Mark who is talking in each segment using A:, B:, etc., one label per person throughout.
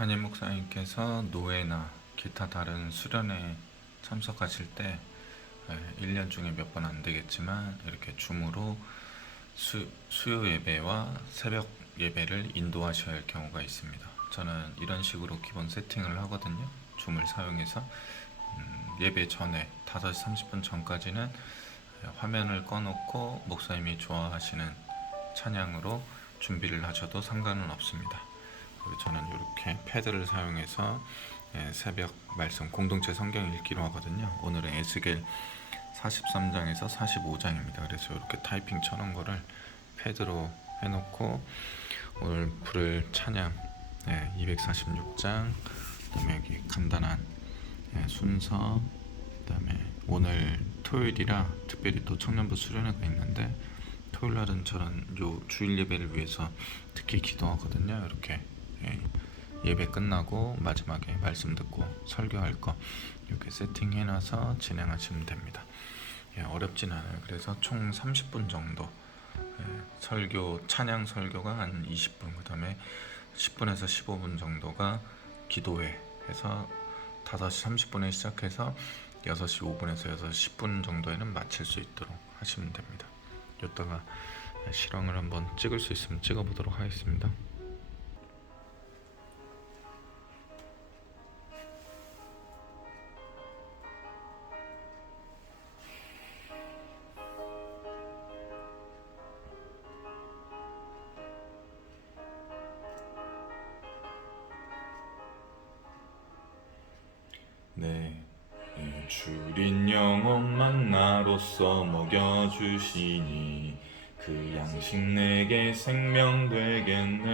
A: 담임 목사님께서 노예나 기타 다른 수련회 참석하실 때 에, 1년 중에 몇 번 안 되겠지만 이렇게 줌으로 수, 수요 예배와 새벽 예배를 인도하셔야 할 경우가 있습니다. 저는 이런 식으로 기본 세팅을 하거든요. 줌을 사용해서 음, 예배 전에 5시 30분 전까지는 화면을 꺼놓고 목사님이 좋아하시는 찬양으로 준비를 하셔도 상관은 없습니다. 그리고 저는 이렇게 패드를 사용해서 예, 새벽 말씀 공동체 성경 읽기로 하거든요. 오늘은 에스겔 43장에서 45장입니다. 그래서 이렇게 타이핑 쳐놓은 거를 패드로 해놓고 오늘 부를 찬양 예, 246장 그다음에 여기 간단한 예, 순서 그다음에 오늘 토요일이라 특별히 또 청년부 수련회가 있는데 토요일 날은 저는 요 주일 예배를 위해서 특히 기도하거든요. 이렇게 예, 예배 끝나고 마지막에 말씀 듣고 설교할 거 이렇게 세팅해놔서 진행하시면 됩니다. 예, 어렵진 않아요. 그래서 총 30분 정도 예, 설교 찬양 설교가 한 20분 그다음에 10분에서 15분 정도가 기도회 해서 5시 30분에 시작해서 6시 5분에서 6시 10분 정도에는 마칠 수 있도록 하시면 됩니다. 이따가 실황을 한번 찍을 수 있으면 찍어 보도록 하겠습니다. 네. 네, 줄인 영혼만 나로서 먹여주시니 그 양식 내게 생명 되겠네.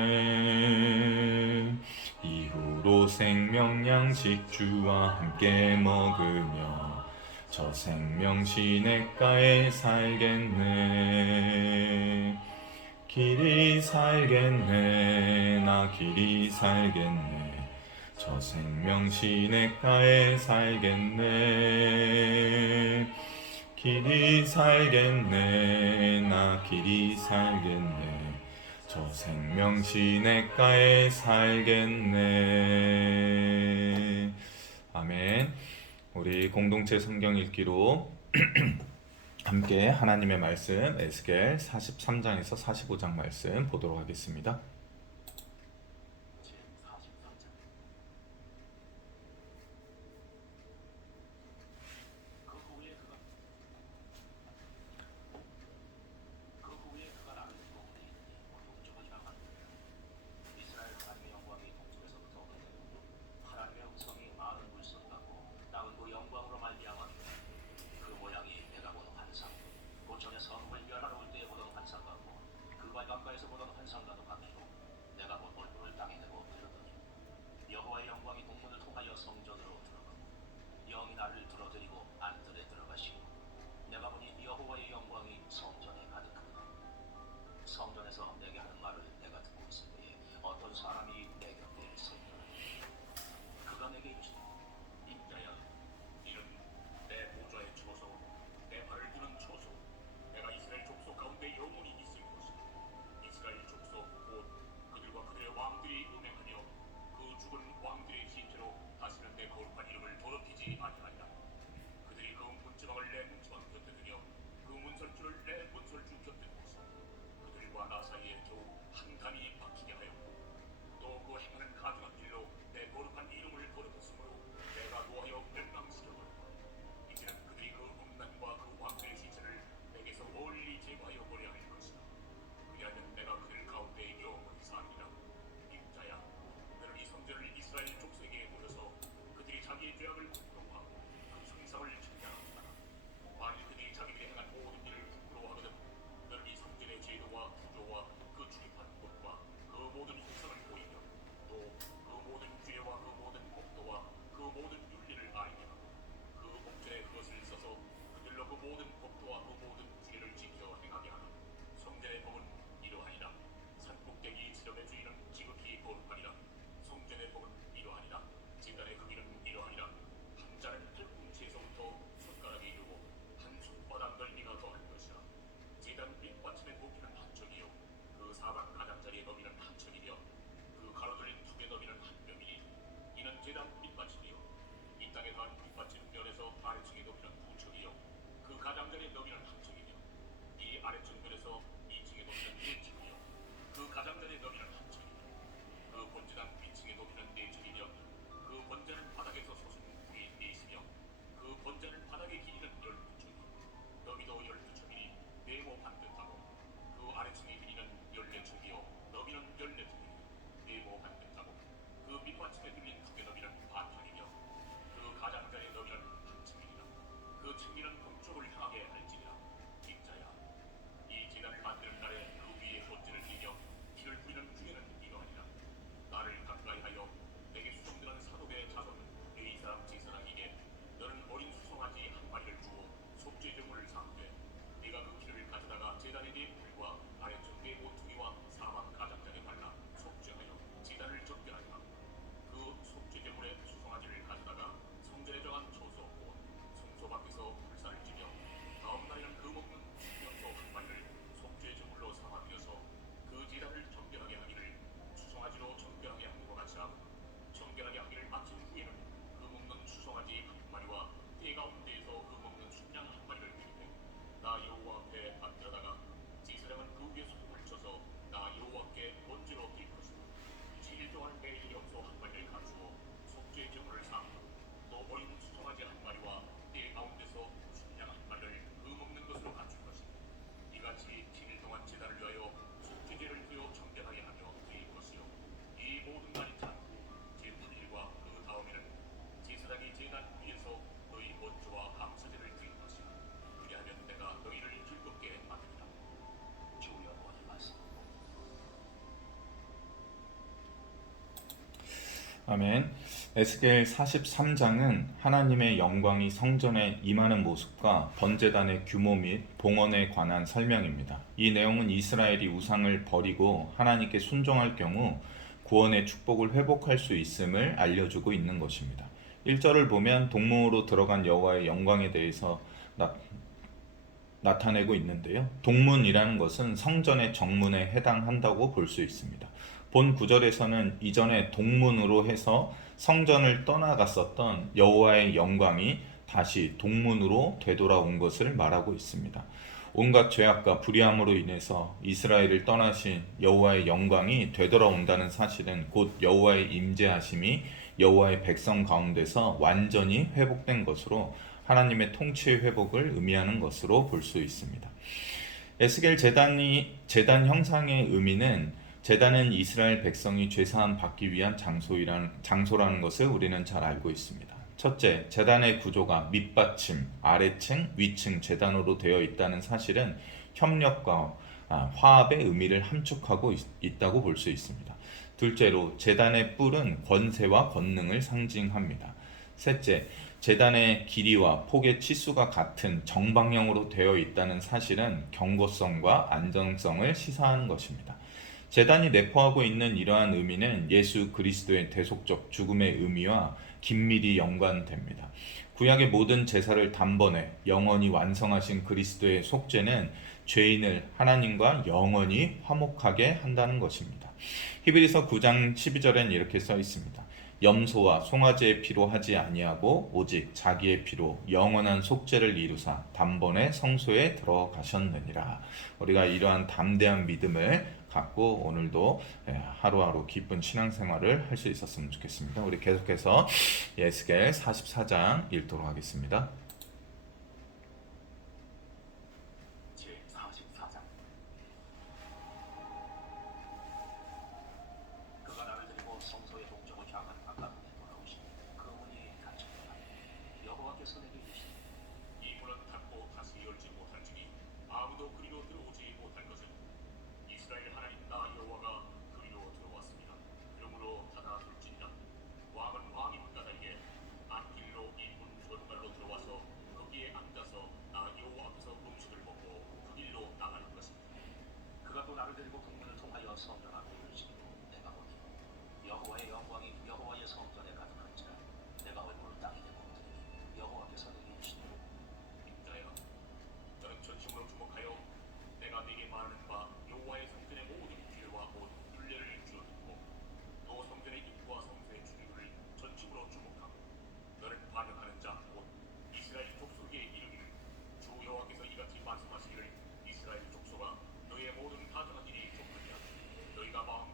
A: 이후로 생명 양식 주와 함께 먹으며 저 생명 시냇가에 살겠네. 길이 살겠네. 나 길이 살겠네 저 생명 시냇가에 살겠네. 길이 살겠네. 나 길이 살겠네. 저 생명 시냇가에 살겠네. 아멘. 우리 공동체 성경 읽기로 함께 하나님의 말씀 에스겔 43장에서 45장 말씀 보도록 하겠습니다.
B: 가장자리의 너비는 한 척이며 이 아래쪽 면에서 2층의 높이는 4척이며 그 가장자리의 너비는 한 척이며 그 번제단 위층의 높이는 4척이며 그 번제는 바닥에
A: 아멘. 에스겔 43장은 하나님의 영광이 성전에 임하는 모습과 번제단의 규모 및 봉헌에 관한 설명입니다. 이 내용은 이스라엘이 우상을 버리고 하나님께 순종할 경우 구원의 축복을 회복할 수 있음을 알려주고 있는 것입니다. 1절을 보면 동문으로 들어간 여호와의 영광에 대해서 나, 나타내고 있는데요. 동문이라는 것은 성전의 정문에 해당한다고 볼 수 있습니다. 본 구절에서는 이전에 동문으로 해서 성전을 떠나갔었던 여호와의 영광이 다시 동문으로 되돌아온 것을 말하고 있습니다. 온갖 죄악과 불의함으로 인해서 이스라엘을 떠나신 여호와의 영광이 되돌아온다는 사실은 곧 여호와의 임재하심이 여호와의 백성 가운데서 완전히 회복된 것으로 하나님의 통치의 회복을 의미하는 것으로 볼 수 있습니다. 에스겔 제단이 제단 형상의 의미는 제단은 이스라엘 백성이 죄사함 받기 위한 장소이라는 장소라는 것을 우리는 잘 알고 있습니다. 첫째, 제단의 구조가 밑받침, 아래층, 위층 제단으로 되어 있다는 사실은 협력과 아, 화합의 의미를 함축하고 있, 있다고 볼 수 있습니다. 둘째로, 제단의 뿔은 권세와 권능을 상징합니다. 셋째, 재단의 길이와 폭의 치수가 같은 정방형으로 되어 있다는 사실은 경고성과 안정성을 시사하는 것입니다. 재단이 내포하고 있는 이러한 의미는 예수 그리스도의 대속적 죽음의 의미와 긴밀히 연관됩니다. 구약의 모든 제사를 단번에 영원히 완성하신 그리스도의 속죄는 죄인을 하나님과 영원히 화목하게 한다는 것입니다. 히브리서 9장 12절엔 이렇게 써 있습니다. 염소와 송아지의 피로 하지 아니하고 오직 자기의 피로 영원한 속죄를 이루사 단번에 성소에 들어가셨느니라. 우리가 이러한 담대한 믿음을 갖고 오늘도 예, 하루하루 기쁜 신앙생활을 할 수 있었으면 좋겠습니다. 우리 계속해서 예스겔 44장 읽도록 하겠습니다.
B: 사람에게 많은 바 여호와의 성전의 모든 길과 모든 둘레를 주었고 또 성전의 입구와 성소의 출입을 전집으로 주목하고 너를 반응하는 자 곧 이스라엘 족속에 이르기를 주 여호와께서 이같이 말씀하시기를 이스라엘 족속아 너의 모든 가정한 일이 좋으냐 너희가 마음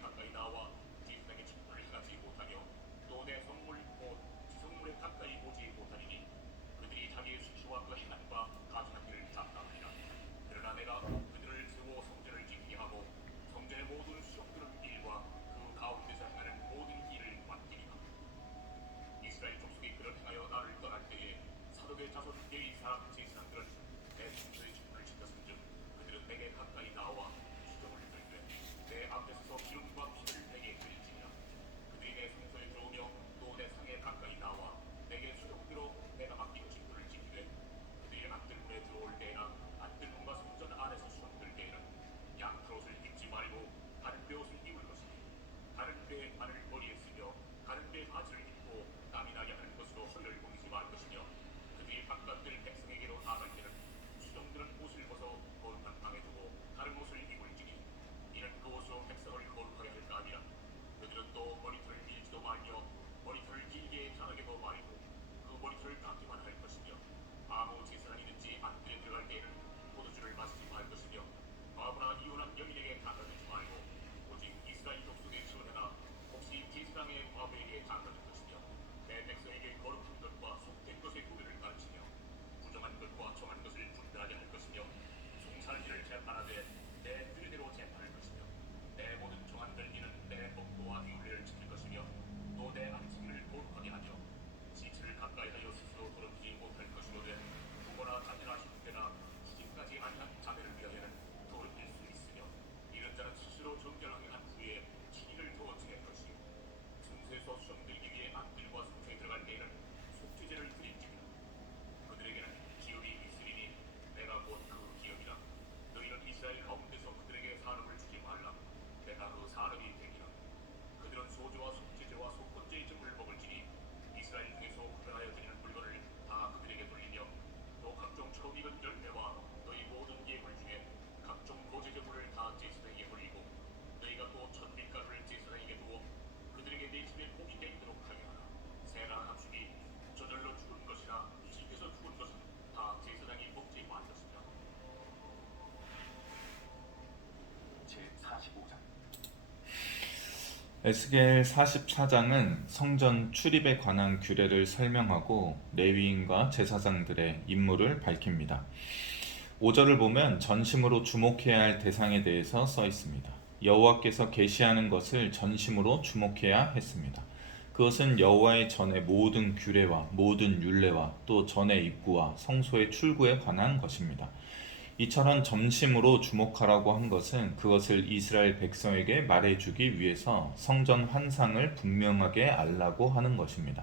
B: 까이 나와 제사장의 직분을 행하지 못하며 또 내 성물 곧 지성물에 가까이 오지 못하리니 그들이 자기의 수치와 그 행함과 가증한 일을 담당하리라. 그러나 내가 그들을 세워 성전을 지키게 하고 성전의 모든 수용들은 일과 그 가운데서 행하는 모든 일을 맡기리라. 이스라엘 족속이 그를 행하여 나를 떠날 때에 사독의 자손 예의 사람 제사장들은 내 성전의 직분을 지켰은즉 그들은 내게 가까이 나와 수정을 들되 내 앞에서 기름 그들이 내 성소에 들어오며 또 내 상에 가까이 나와 내게 수령대로 내가 맡긴 직분을 지키되 그들이 안뜰문에 들어올 때나 안뜰문과 성전 안에서 수령들 때에는 양털옷을 입지 말고 다른 베옷을 입을 것이니 다른 배에 바늘 머리에 쓰며 다른 배에 바지를 입고 땀이 나게 하는 것으로 허를 공이지 말 것이며 그들이 바깥들 백성에게로 나갈 때는 수정들은 옷을 벗어 거룩한 방에 두고 다른 옷을 입을지니 이는 그 옷으로 백성을 거룩하게 할까 하니라 그들은 또 머리털을 밀지도 말며 머리털을 길게 자르게도 말고 그 머리털을 깎기만 할 것이며 아무 제사장이든지 안뜰에 들어갈 때에는 포도주를 마시지 말 것이며 아무나 이혼한 여인에게 장가들지 말고 오직 이스라엘 족속의 지원해나 혹시 제사장의 과부에게 장가들 것이며 내 백성에게 거룩한 것과 속된 것의 구별을 가르치며 부정한 것과 정한 분별하게 할 것이며 송사는 일을 재판하되 내 뜻대로 재판할 것이며 내 모든 정한 절기는 내 법도와 율례를 지킬 것이며 또 내 안식일을 거룩하게 하며 지체를 가까이 하여 스스로 더럽히지 못할 것이로되 부모나 자녀나 형제나 시집까지 아니한 자매를 위하여는 더럽힐 수 있으며 이런 자는 스스로 정결하게 한 후에 친일을 더 지낼 것이요. 중세에서 수정 들기 위해 안들과 성소에 들어갈 때에는 속죄제를 드릴지니라 그들에게는 기업이 있으리니 내가 곧 그 기업이라 너희는 이스라엘 가운데서 그들에게 산업을 주지 말라 내가 그 산업이 되리라 그들은 소주와 속죄제와 속건제의 점을 먹을지니 이스라엘 중에서 구별하여 드리는 물건을 다 그들에게 돌리며 또 각종 처음 익은 열매와 너희 모든 예물 중에 각종 고제제물을 다 제사장에게 돌리고 너희가 또 천밀가루를 제사장에게 두어 그들에게 내 집에 복이 땡도록 하게 하라 새나 가축이 저절로 죽은 것이나 씹혀서 죽은 것은 다 제사장이 먹지 말 것이며 제45장
A: 에스겔 44장은 성전 출입에 관한 규례를 설명하고 레위인과 제사장들의 임무를 밝힙니다. 5절을 보면 전심으로 주목해야 할 대상에 대해서 써 있습니다. 여호와께서 계시하는 것을 전심으로 주목해야 했습니다. 그것은 여호와의 전의 모든 규례와 모든 율례와 또 전의 입구와 성소의 출구에 관한 것입니다. 이처럼 점심으로 주목하라고 한 것은 그것을 이스라엘 백성에게 말해주기 위해서 성전 환상을 분명하게 알라고 하는 것입니다.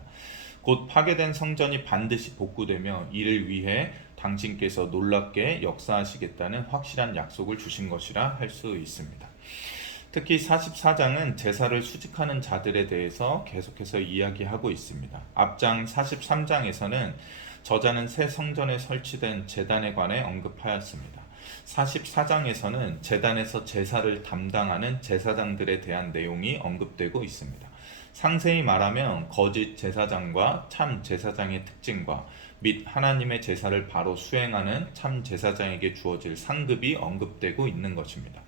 A: 곧 파괴된 성전이 반드시 복구되며 이를 위해 당신께서 놀랍게 역사하시겠다는 확실한 약속을 주신 것이라 할 수 있습니다. 특히 44장은 제사를 수직하는 자들에 대해서 계속해서 이야기하고 있습니다. 앞장 43장에서는 저자는 새 성전에 설치된 제단에 관해 언급하였습니다. 44장에서는 제단에서 제사를 담당하는 제사장들에 대한 내용이 언급되고 있습니다. 상세히 말하면 거짓 제사장과 참 제사장의 특징과 및 하나님의 제사를 바로 수행하는 참 제사장에게 주어질 상급이 언급되고 있는 것입니다.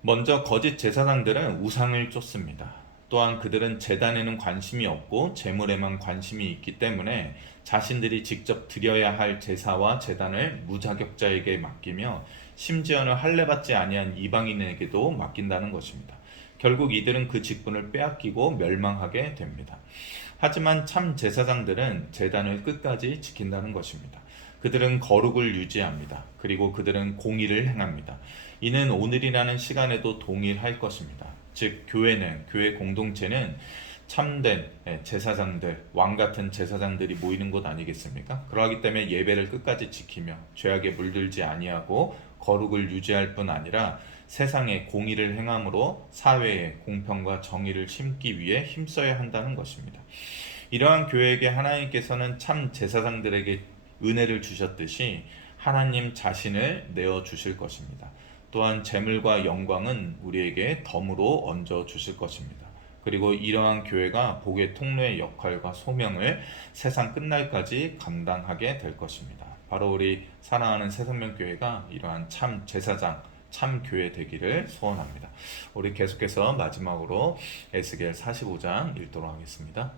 A: 먼저 거짓 제사장들은 우상을 쫓습니다. 또한 그들은 재단에는 관심이 없고 재물에만 관심이 있기 때문에 자신들이 직접 드려야 할 제사와 재단을 무자격자에게 맡기며 심지어는 할례받지 아니한 이방인에게도 맡긴다는 것입니다. 결국 이들은 그 직분을 빼앗기고 멸망하게 됩니다. 하지만 참 제사장들은 재단을 끝까지 지킨다는 것입니다. 그들은 거룩을 유지합니다. 그리고 그들은 공의를 행합니다. 이는 오늘이라는 시간에도 동일할 것입니다. 즉 교회는 교회 공동체는 참된 예, 제사장들, 왕 같은 제사장들이 모이는 곳 아니겠습니까? 그러하기 때문에 예배를 끝까지 지키며 죄악에 물들지 아니하고 거룩을 유지할 뿐 아니라 세상에 공의를 행함으로 사회에 공평과 정의를 심기 위해 힘써야 한다는 것입니다. 이러한 교회에게 하나님께서는 참 제사장들에게 은혜를 주셨듯이 하나님 자신을 내어 주실 것입니다. 또한 재물과 영광은 우리에게 덤으로 얹어 주실 것입니다. 그리고 이러한 교회가 복의 통로의 역할과 소명을 세상 끝날까지 감당하게 될 것입니다. 바로 우리 사랑하는 새생명교회가 이러한 참 제사장,
B: 참 교회 되기를 소원합니다. 우리 계속해서 마지막으로 에스겔 45장 읽도록 하겠습니다.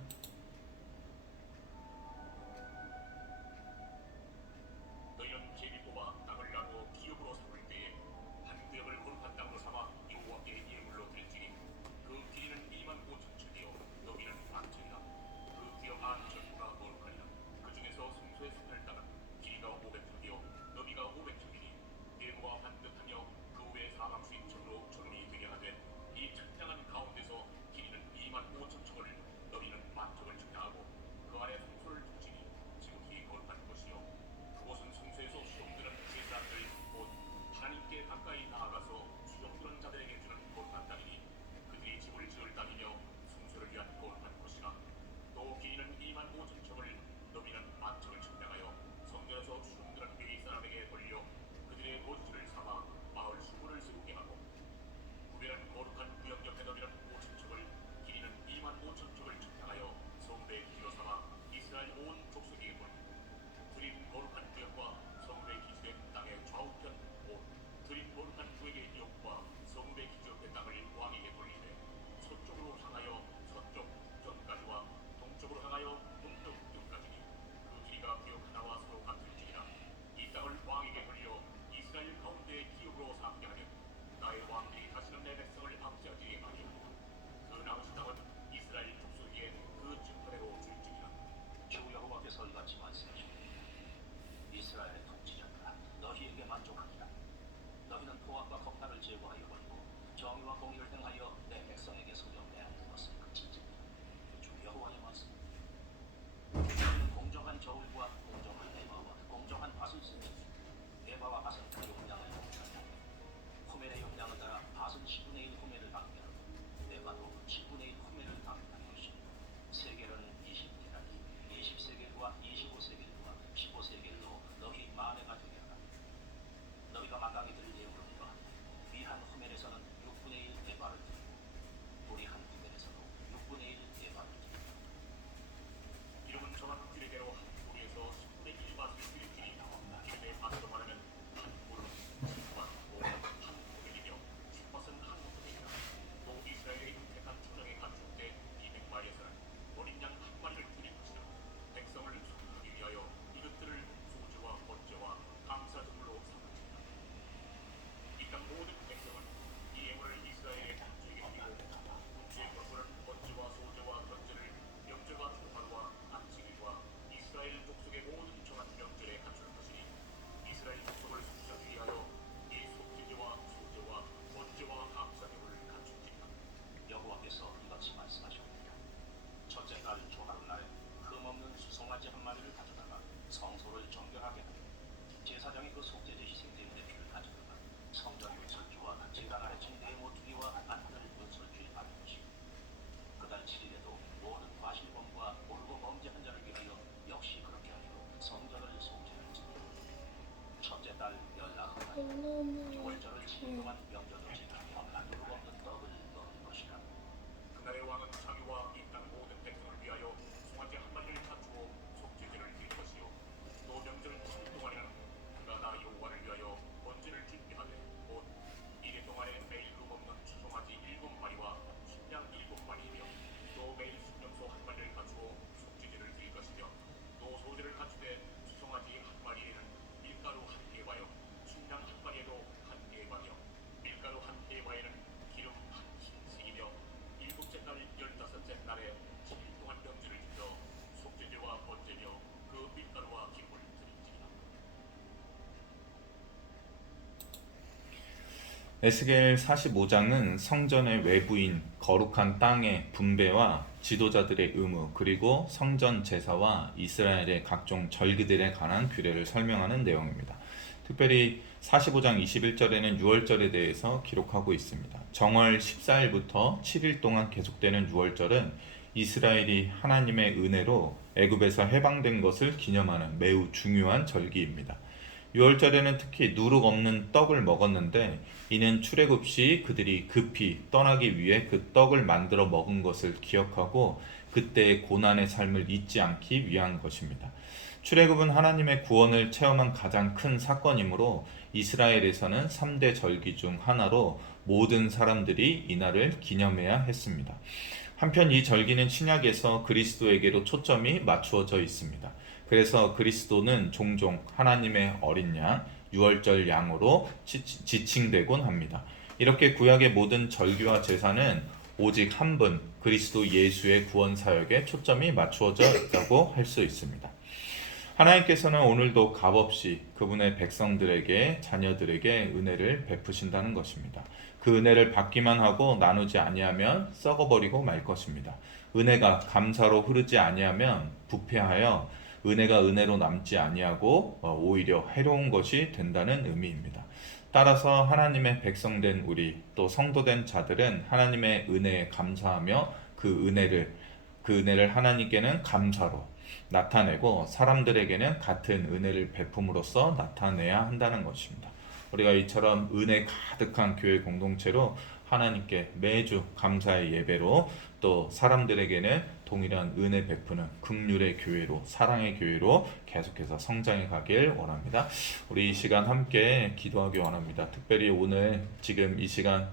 A: 그날의 왕은 자기와 이땅 모든 백성을 위하여 송아지 한 마리를 갖추어 속죄제를 드릴 것이요. 또 명절을
B: 에스겔 45장은 성전의 외부인 거룩한 땅의 분배와 지도자들의 의무 그리고 성전 제사와 이스라엘의 각종 절기들에 관한 규례를 설명하는 내용입니다. 특별히 45장 21절에는 6월절에 대해서 기록하고 있습니다. 정월 14일부터 7일 동안 계속되는 6월절은 이스라엘이 하나님의 은혜로 애굽에서 해방된 것을 기념하는 매우 중요한 절기입니다. 6월절에는 특히 누룩 없는 떡을 먹었는데 이는 출애굽 시 그들이 급히 떠나기 위해 그 떡을 만들어 먹은 것을 기억하고
A: 그때의 고난의 삶을 잊지 않기 위한 것입니다. 출애굽은 하나님의 구원을 체험한 가장 큰 사건이므로 이스라엘에서는 3대 절기 중 하나로 모든 사람들이 이날을 기념해야 했습니다. 한편 이 절기는 신약에서 그리스도에게로 초점이 맞추어져 있습니다. 그래서 그리스도는 종종 하나님의 어린 양, 유월절 양으로 지- 지칭되곤 합니다. 이렇게 구약의 모든 절기와 제사는 오직 한 분 그리스도 예수의 구원 사역에 초점이 맞추어져 있다고 할 수 있습니다. 하나님께서는 오늘도 값없이 그분의 백성들에게 자녀들에게 은혜를 베푸신다는 것입니다. 그 은혜를 받기만 하고 나누지 아니하면 썩어버리고 말 것입니다. 은혜가 감사로 흐르지 아니하면 부패하여 은혜가 은혜로 남지 아니하고 어, 오히려 해로운 것이 된다는 의미입니다. 따라서 하나님의 백성된 우리 또 성도된 자들은 하나님의 은혜에 감사하며 그 은혜를 그 은혜를 하나님께는 감사로 나타내고 사람들에게는 같은 은혜를 베품으로써 나타내야 한다는 것입니다. 우리가 이처럼 은혜 가득한 교회 공동체로 하나님께 매주 감사의 예배로 또 사람들에게는 동일한 은혜 베푸는 극률의 교회로 사랑의 교회로 계속해서 성장해 가길 원합니다. 우리 이 시간 함께 기도하기 원합니다. 특별히 오늘 지금 이 시간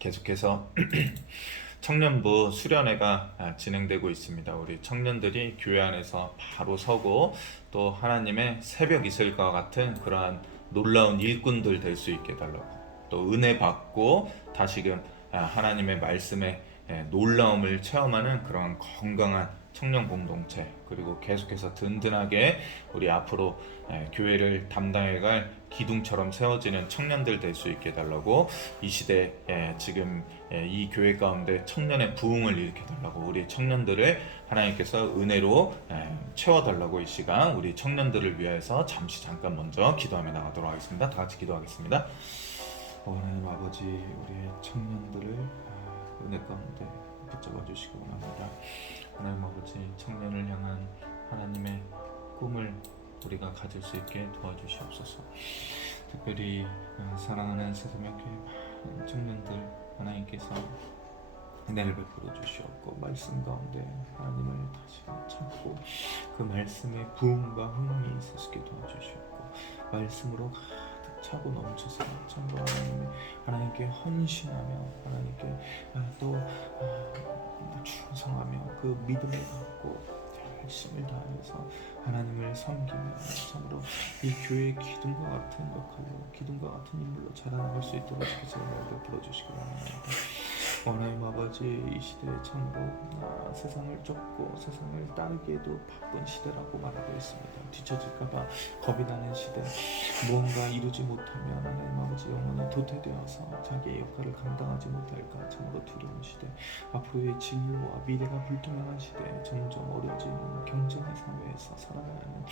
A: 계속해서 청년부 수련회가 아, 진행되고 있습니다. 우리 청년들이 교회 안에서 바로 서고 또 하나님의 새벽 이슬과 같은 그러한 놀라운 일꾼들 될 수 있게 달라고 또 은혜 받고 다시금 아, 하나님의 말씀의 예, 놀라움을 체험하는 그런 건강한 청년 공동체 그리고 계속해서 든든하게 우리 앞으로 예, 교회를 담당해갈 기둥처럼 세워지는 청년들 될 수 있게 달라고 이 시대 에 지금 에, 이 교회 가운데 청년의 부흥을 일으켜 달라고 우리 청년들을 하나님께서 은혜로 에, 채워 달라고 이 시간 우리 청년들을 위해서 잠시 잠깐 먼저 기도하며 나가도록 하겠습니다. 다 같이 기도하겠습니다. 오, 하나님 아버지 우리의 청년들을 아, 은혜 가운데 붙잡아 주시기 원합니다. 하나님 아버지 청년을 향한 하나님의 꿈을 우리가 가질 수 있게 도와주시옵소서. 특별히 어, 사랑하는 세상교회 많은 청년들 하나님께서 은혜를 베풀어 주시옵고 말씀 가운데 하나님을 다시 찾고 그 말씀에 부흥과 흥망이 있으시게 도와주시옵고 말씀으로 차고 넘쳐서 참으로 하나님의 하나님께 헌신하며 하나님께 아, 또 아, 충성하며 그 믿음을 갖고 열심을 다해서 하나님을 섬기며 참으로 이 교회의 기둥과 같은 역할로 기둥과 같은 인물로 자라나갈 수 있도록 주께서 은혜를 베풀어 주시기 바랍니다. 하나님 아버지 이 시대에 참으로 아, 세상을 쫓고 세상을 따르기에도 바쁜 시대라고 말하고 있습니다. 뒤처질까봐 겁이 나는 시대 무언가 이루지 못하면 하나님 아버지 영혼이 도태되어서 자기의 역할을 감당하지 못할까 참으로 두려운 시대 앞으로의 진로와 미래가 불투명한 시대에 점점 어려지는 경쟁의 사회에서 살아가는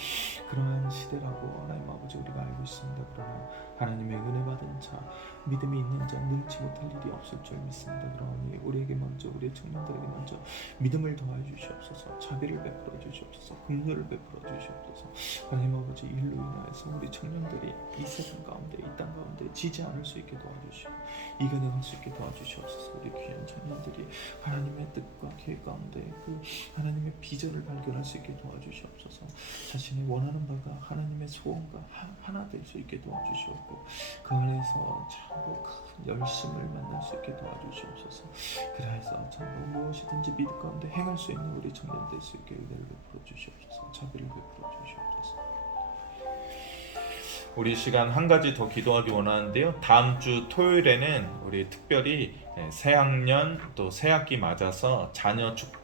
A: 그러한 시대라고 하나님 아버지 우리가 알고 있습니다. 그러나 하나님의 은혜 받은 자 믿음이 있는 자 능치 못할 일이 없을 줄 믿습니다. 그러니 우리에게 먼저 우리 청년들에게 먼저 믿음을 더해 주시옵소서 자비를 베풀어 주시옵소서 긍휼을 베풀어 주시옵소서 하나님 아버지 일로 인하여서 우리 청년들이 이 세상 가운데 이 땅 가운데 지지 않을 수 있게 도와주시고 이겨내갈 수 있게 도와주시옵소서 우리 귀한 청년들이 하나님의 뜻과 계획 가운데 그 하나님의 비전을 발견할 수 있게 도와주시옵소서 자신이 원하는 바가 하나님의 소원과 하- 하나 될 수 있게 도와주시옵고 그 안에서 참으로 큰 열심을 만날 수 있게 도와주시옵소서. 그래서 참으로 무엇이든지 믿음 가운데 행할 수 있는 우리 청년 될 수 있게 은혜를 베풀어 주시옵소서. 자비를 베풀어 주시옵소서. 우리 시간 한 가지 더 기도하기 원하는데요. 다음 주 토요일에는 우리 특별히 예, 새학년 또 새학기 맞아서 자녀 축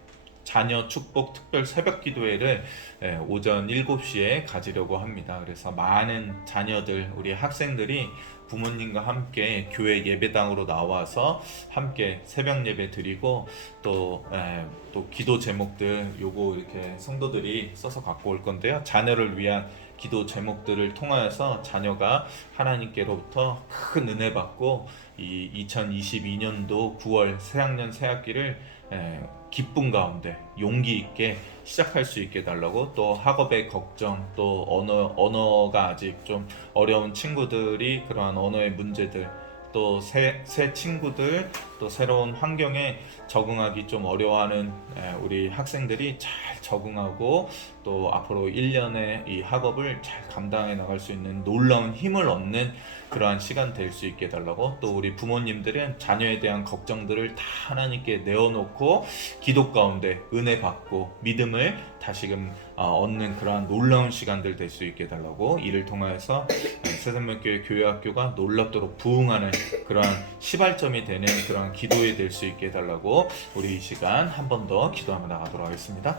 A: 자녀 축복 특별 새벽 기도회를 예, 오전 7시에 가지려고 합니다. 그래서 많은 자녀들, 우리 학생들이 부모님과 함께 교회 예배당으로 나와서 함께 새벽 예배 드리고 또, 에, 또 기도 제목들 요거 이렇게 성도들이 써서 갖고 올 건데요. 자녀를 위한 기도 제목들을 통하여서 자녀가 하나님께로부터 큰 은혜 받고 이 2022년도 9월 새학년 새학기를 에, 기쁨 가운데 용기 있게 시작할 수 있게 달라고 또 학업의 걱정 또 언어 언어가 아직 좀 어려운 친구들이 그러한 언어의 문제들
C: 또 새 새 친구들 또 새로운 환경에 적응하기 좀 어려워하는 에, 우리 학생들이 잘 적응하고 또 앞으로 1년의 이 학업을 잘 감당해 나갈 수 있는 놀라운 힘을 얻는 그러한 시간 될 수 있게 해달라고 또 우리 부모님들은 자녀에 대한 걱정들을 다 하나님께 내어놓고 기도 가운데 은혜 받고 믿음을 다시금 어, 얻는 그러한 놀라운 시간들 될 수 있게 해달라고 이를 통하여서 세상명교회 교회학교가 놀랍도록 부흥하는 그러한 시발점이 되는 그러한 기도에 될 수 있게 해달라고 우리 이 시간 한 번 더 기도하며 나가도록 하겠습니다.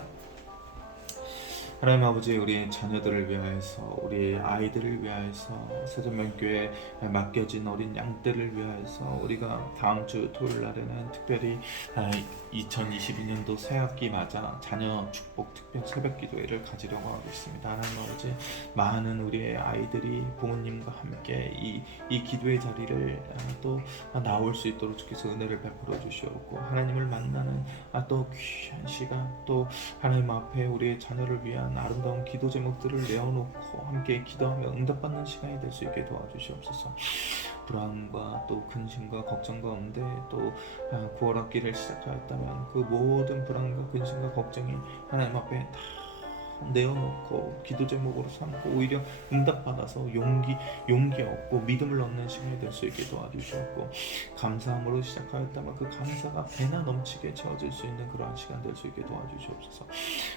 C: 하나님 아버지 우리 자녀들을 위하여서 우리 아이들을 위하여서 세전명교회에 맡겨진 어린 양떼를 위하여서 우리가 다음 주 토요일 날에는 특별히 2022년도 새학기 맞아 자녀 축복 특별 새벽 기도회를 가지려고 하고 있습니다. 하나님 아버지 많은 우리의 아이들이 부모님과 함께 이, 이 기도의 자리를 아, 또 나올 수 있도록 주께서 은혜를 베풀어 주시옵고 하나님을 만나는 아, 또 귀한 시간 또 하나님 앞에 우리의 자녀를 위한 아름다운 기도 제목들을 내어놓고 함께 기도하며 응답받는 시간이 될 수 있게 도와주시옵소서. 불안과 또 근심과 걱정 가운데 또 9월 학기를 시작하였다면 그 모든 불안과 근심과 걱정이 하나님 앞에 다 내어놓고 기도 제목으로 삼고 오히려 응답받아서 용기 용기 얻고 믿음을 얻는 시간이 될 수 있게 도와주시옵고 감사함으로 시작하였다면 그 감사가 배나 넘치게 채워질 수 있는 그러한 시간 될 수 있게 도와주시옵소서.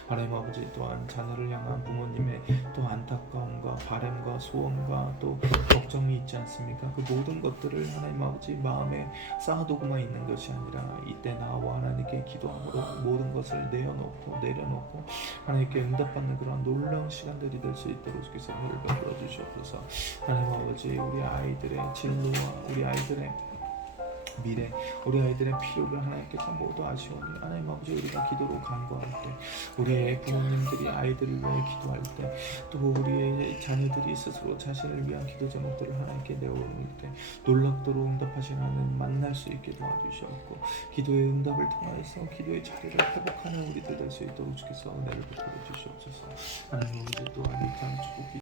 C: 하나님 아버지 또한 자녀를 향한 부모님의 또 안타까움과 바램과 소원과 또 걱정이 있지 않습니까? 그 모든 것들을 하나님 아버지 마음에 쌓아두고만 있는 것이 아니라 이때 나와 하나님께 기도함으로 모든 것을 내어놓고 내려놓고 하나님께 응답 받는 그런 놀라운 시간들이 될 수 있도록 주께서 은혜를 베풀어 주시옵소서. 하나님 아버지 우리 아이들의 진로와 우리 아이들의 미래 우리 아이들의 필요를 하나님께서 모두 아시오니 하나님 아버지 우리가 기도로 간구할 때 우리의 부모님들이 아이들을 위해 기도할 때 또 우리의 자녀들이 스스로 자신을 위한 기도 제목들을 하나님께 내어놓을 때 놀랍도록 응답하시는 하나님 만날 수 있게 도와주시옵고 기도의 응답을 통하여서 기도의 자리를 회복하는 우리들 될 수 있도록 주께서 은혜를 베풀어 주시옵소서. 하나님 아버지 또한 이땅 축복